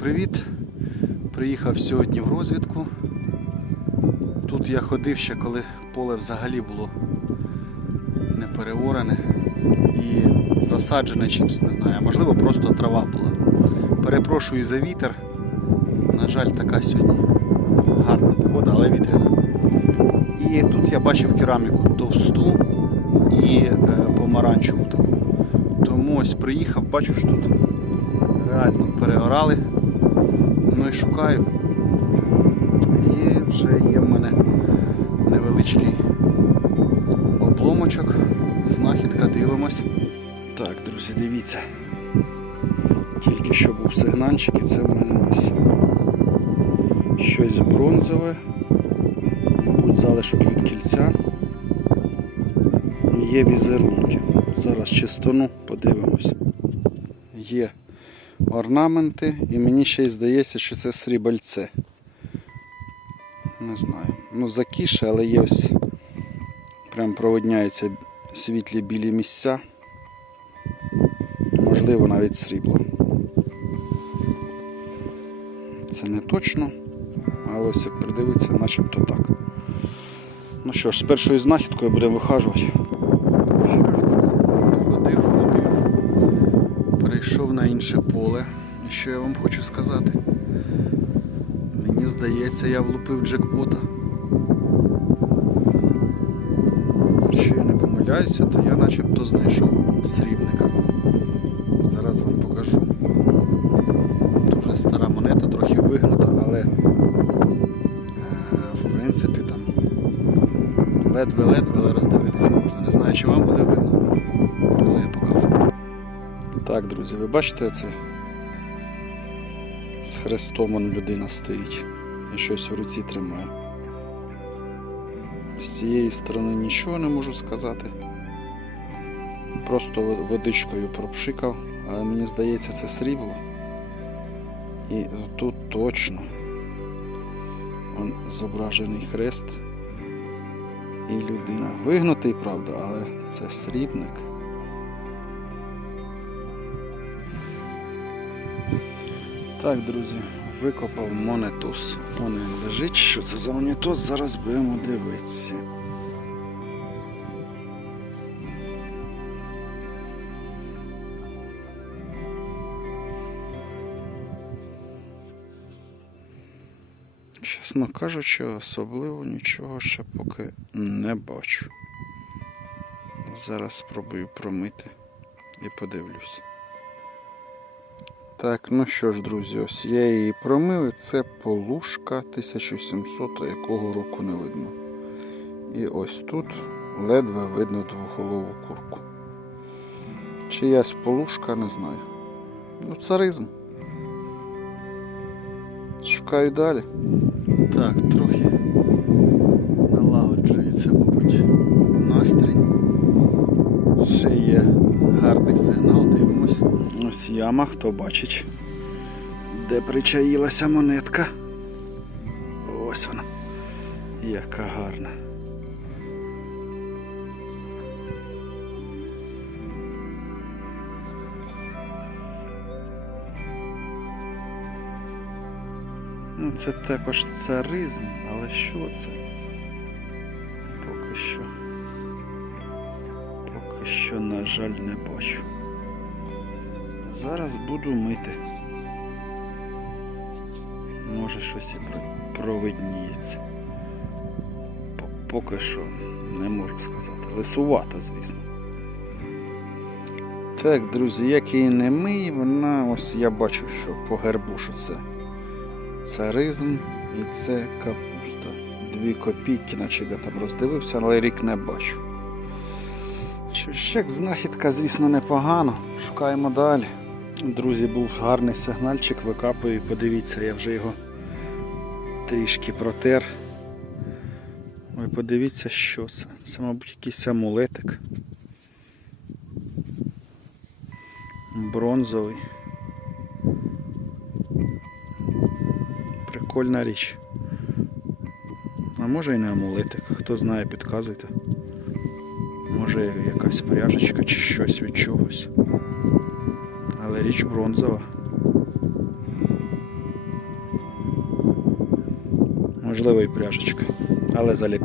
привіт! Приїхав сьогодні в розвідку. Тут я ходив ще коли поле взагалі було не переорене і засаджене чимось, не знаю, можливо просто трава була. Перепрошую за вітер. На жаль, така сьогодні гарна погода, але вітряна. І тут я бачив кераміку товсту і е, помаранчеву таку. Тому ось приїхав, бачу, що тут реально переорали. Ну і шукаю. І вже є в мене невеличкий обломочок. Знахідка, дивимось. Так, друзі, дивіться. Тільки що був сигнальчик і це в мене ось щось бронзове. Мабуть, залишок від кільця. Є візерунки. Зараз чистону подивимось. Є орнаменти, і мені ще й здається, що це срібальце. Не знаю. Ну, закіше, але є ось прям проводняються світлі білі місця. Можливо, навіть срібло. Це не точно, але ось як придивитися, начебто так. Ну що ж, з першою знахідкою будемо вихажувати. Що ж, друзі, ходив, ходив, перейшов на інше поле. І що я вам хочу сказати? Мені здається, я влупив джекпота. Якщо я не помиляюся, то я начебто знайшов срібника. Зараз вам покажу. Дуже стара монета, трохи вигнута, але е, в принципі там ледве-ледве роздивитися можна. Не знаю, чи вам буде видно. Так, друзі, ви бачите це? З хрестом он людина стоїть і щось в руці тримає. З цієї сторони нічого не можу сказати. Просто водичкою пропшикав, але мені здається, це срібло. І тут точно он зображений хрест і людина. Вигнутий, правда, але це срібник. Так, друзі, викопав монетус. Вон лежить. Що це за монетус? Зараз будемо дивитися. Чесно кажучи, особливо нічого ще поки не бачу. Зараз спробую промити і подивлюсь. Так, ну що ж, друзі, ось я її промив, це полушка 1700, якого року не видно. І ось тут ледве видно двоголову курку. Чиясь полушка, не знаю. Ну, царизм. Шукаю далі. Так, трохи налагоджується, Ще є гарний сигнал, дивимось. Ось яма, хто бачить, де причаїлася монетка. Ось вона. Яка гарна. Ну, це також царизм, але що це? Поки що. Що, на жаль, не бачу. Зараз буду мити. Може щось провидніється. Поки що не можу сказати. Лисувата, звісно. Так, друзі, як її не мий, вона ось я бачу, що по гербу, що це царизм і це капуста. Дві копійки, наче я там роздивився, але рік не бачу. Що ж, як знахідка, звісно, непогано. Шукаємо далі. Друзі, був гарний сигнальчик, викапую, подивіться, я вже його трішки протер. Ой, подивіться, що це. Це, мабуть, якийсь амулетик. Бронзовий. Прикольна річ. А може і не амулетик, хто знає, підказуйте. Може якась пряжечка чи щось від чогось. Але річ бронзова. Можливо і пряжечка, але заліп.